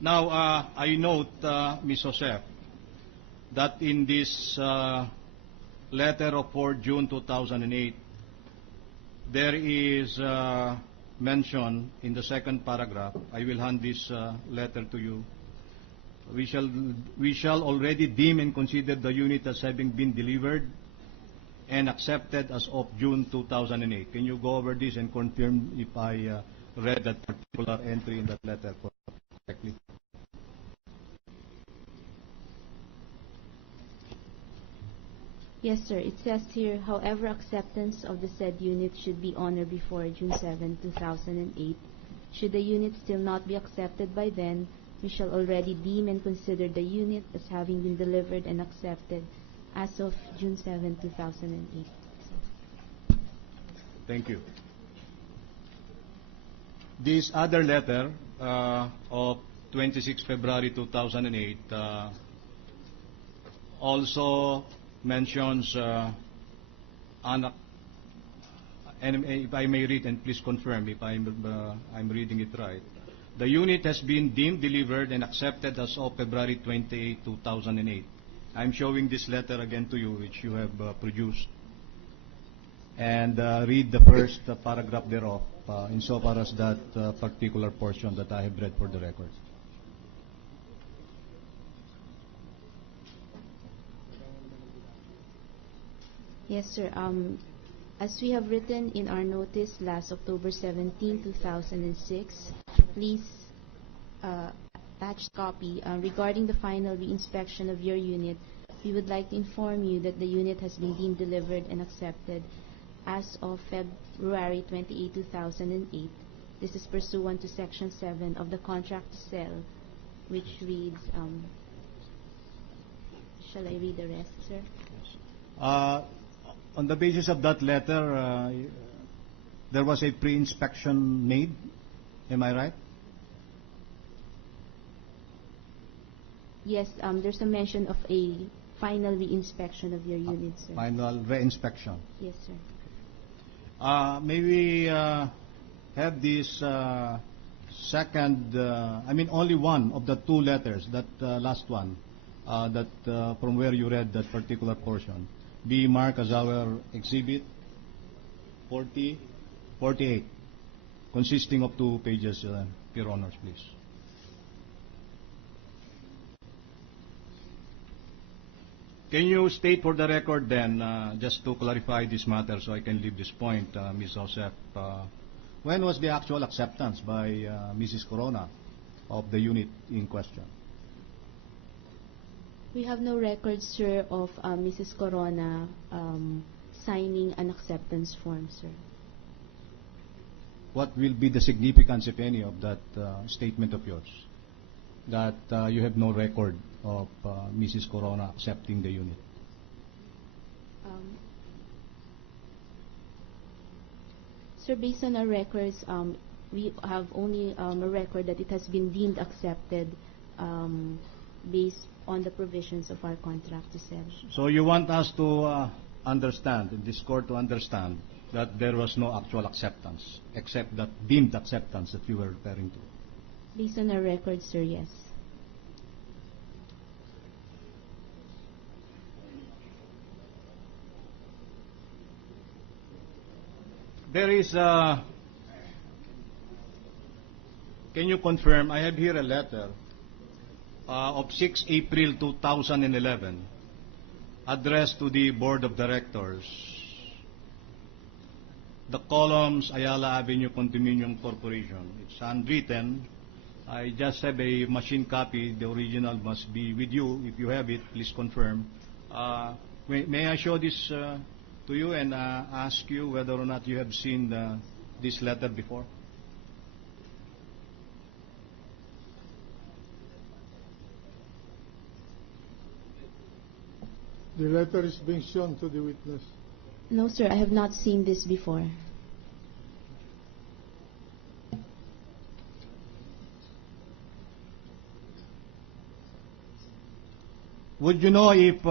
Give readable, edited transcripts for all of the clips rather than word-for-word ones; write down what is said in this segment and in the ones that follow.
Now, I note, Ms. Joseph, that in this letter of 4 June 2008, there is mention in the second paragraph. I will hand this letter to you. We shall already deem and consider the unit as having been delivered and accepted as of June 2008. Can you go over this and confirm if I read that particular entry in that letter correctly? Yes, sir. It says here, however, acceptance of the said unit should be on or before June 7, 2008. Should the unit still not be accepted by then, we shall already deem and consider the unit as having been delivered and accepted as of June 7, 2008. Thank you. This other letter of 26 February 2008 also mentions, and if I may read, and please confirm if I'm reading it right. The unit has been deemed delivered and accepted as of February 28, 2008. I'm showing this letter again to you, which you have produced. And read the first paragraph thereof, insofar as that particular portion that I have read for the record. Yes, sir. As we have written in our notice last October 17, 2006, please attached copy regarding the final reinspection of your unit. We would like to inform you that the unit has been deemed delivered and accepted as of February 28, 2008. This is pursuant to Section 7 of the Contract to Sell, which reads, shall I read the rest, sir? Yes. On the basis of that letter, there was a pre-inspection made. Am I right? Yes, there's a mention of a final reinspection of your unit, sir. Final reinspection. Yes, sir. May we have this second, only one of the two letters, that last one, that from where you read that particular portion, be marked as our exhibit 48, consisting of 2 pages, Your Honors, please. Can you state for the record then, just to clarify this matter so I can leave this point, Ms. Joseph, when was the actual acceptance by Mrs. Corona of the unit in question? We have no record, sir, of Mrs. Corona signing an acceptance form, sir. What will be the significance, if any, of that statement of yours, that you have no record of Mrs. Corona accepting the unit? Sir, based on our records, we have only a record that it has been deemed accepted based on the provisions of our contract to sell. So you want us to understand, in this court to understand, that there was no actual acceptance, except that deemed acceptance that you were referring to? Based on our records, sir, yes. There is can you confirm, I have here a letter of 6 April 2011 addressed to the Board of Directors. The columns, Ayala Avenue Condominium Corporation. It's handwritten. I just have a machine copy. The original must be with you. If you have it, please confirm. May I show this to you and ask you whether or not you have seen this letter before? The letter is being shown to the witness. No, sir, I have not seen this before. Would you know if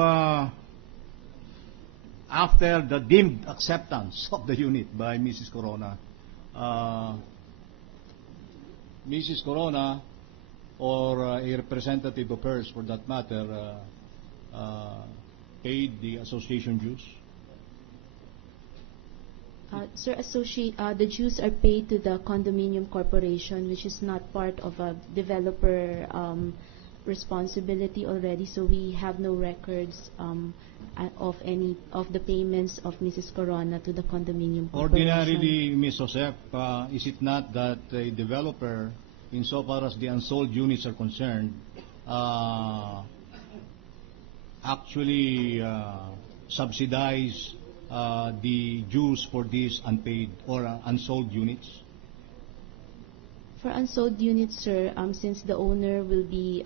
after the deemed acceptance of the unit by Mrs. Corona, Mrs. Corona or a representative of hers for that matter paid the association dues? Sir, the dues are paid to the condominium corporation, which is not part of a developer responsibility already. So we have no records of any of the payments of Mrs. Corona to the condominium corporation. Ordinarily, Ms. Joseph, is it not that a developer, insofar as the unsold units are concerned, actually subsidize the dues for these unpaid or unsold units? For unsold units, sir, since the owner will be,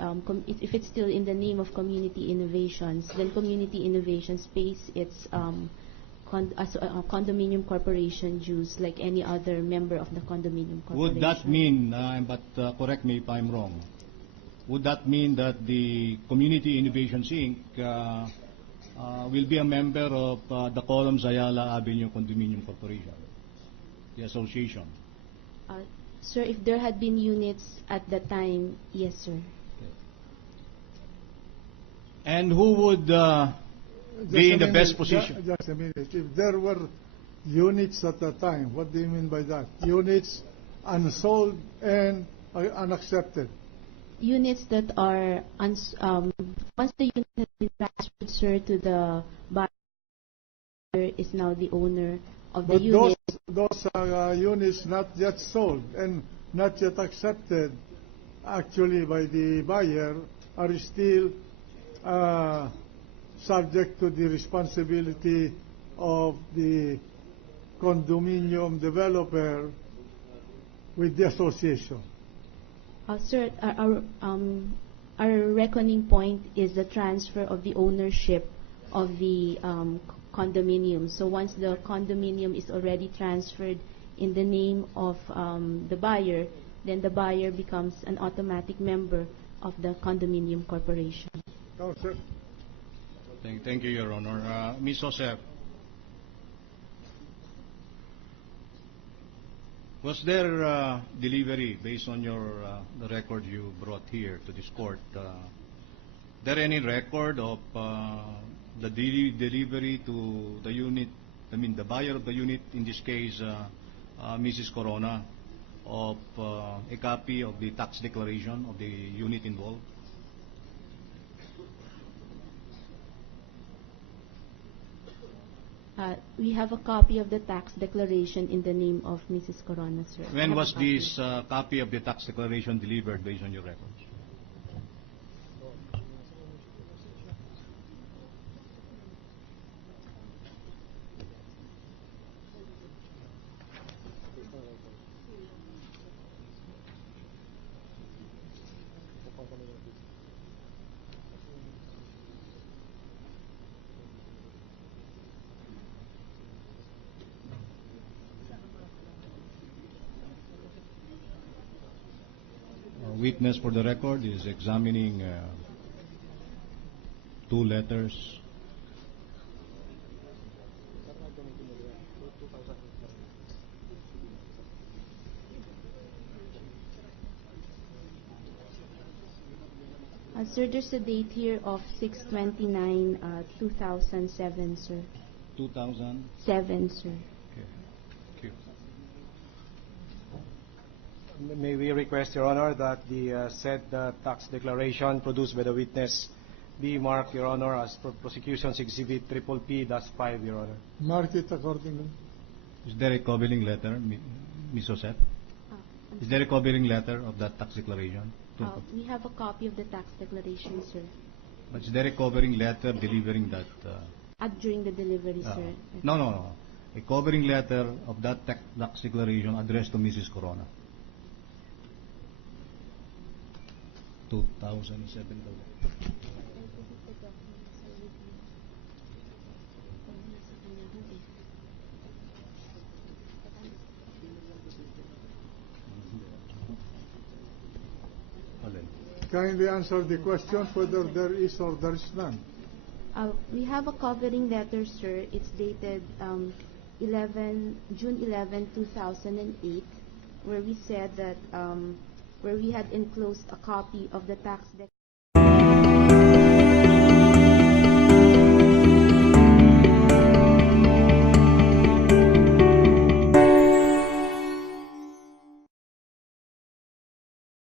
if it's still in the name of Community Innovations, then Community Innovations pays its condominium corporation dues like any other member of the condominium corporation. Would that mean, correct me if I'm wrong, would that mean that the Community Innovations Inc. Will be a member of the Columns Ayala Avenue Condominium Corporation, the association? Sir, if there had been units at that time, yes, sir. Okay. And who would be in the best position? Just a minute. If there were units at the time, what do you mean by that? Units unsold and unaccepted. Units that are, once the unit has been transferred, sir, to the buyer, is now the owner of the unit. Those units not yet sold and not yet accepted actually by the buyer are still subject to the responsibility of the condominium developer with the association. Sir, our reckoning point is the transfer of the ownership of the condominium. So once the condominium is already transferred in the name of the buyer, then the buyer becomes an automatic member of the condominium corporation. No, sir. Thank you, Your Honor. Ms. Joseph, was there delivery, based on the record you brought here to this court, there any record of the delivery to the unit, the buyer of the unit, in this case, Mrs. Corona, of a copy of the tax declaration of the unit involved? We have a copy of the tax declaration in the name of Mrs. Corona, sir. When was this copy of the tax declaration delivered, based on your records? Witness for the record is examining two letters. Sir, there's a date here of 6/29, 2007, sir. 2007, sir. Okay. Thank you. May we request, Your Honor, that the said tax declaration produced by the witness be marked, Your Honor, as prosecution's exhibit PPP-5, Your Honor. Mark it accordingly. Is there a covering letter, Ms. Joseph? Is there a covering letter of that tax declaration? We have a copy of the tax declaration, sir. But is there a covering letter delivering that? During the delivery, sir. No. A covering letter of that tax declaration addressed to Mrs. Corona. 2007. Alin? kindly answer the question whether there is or there is none. We have a covering letter, sir. It's dated June 11, 2008, where we said that where we had enclosed a copy of the tax declaration.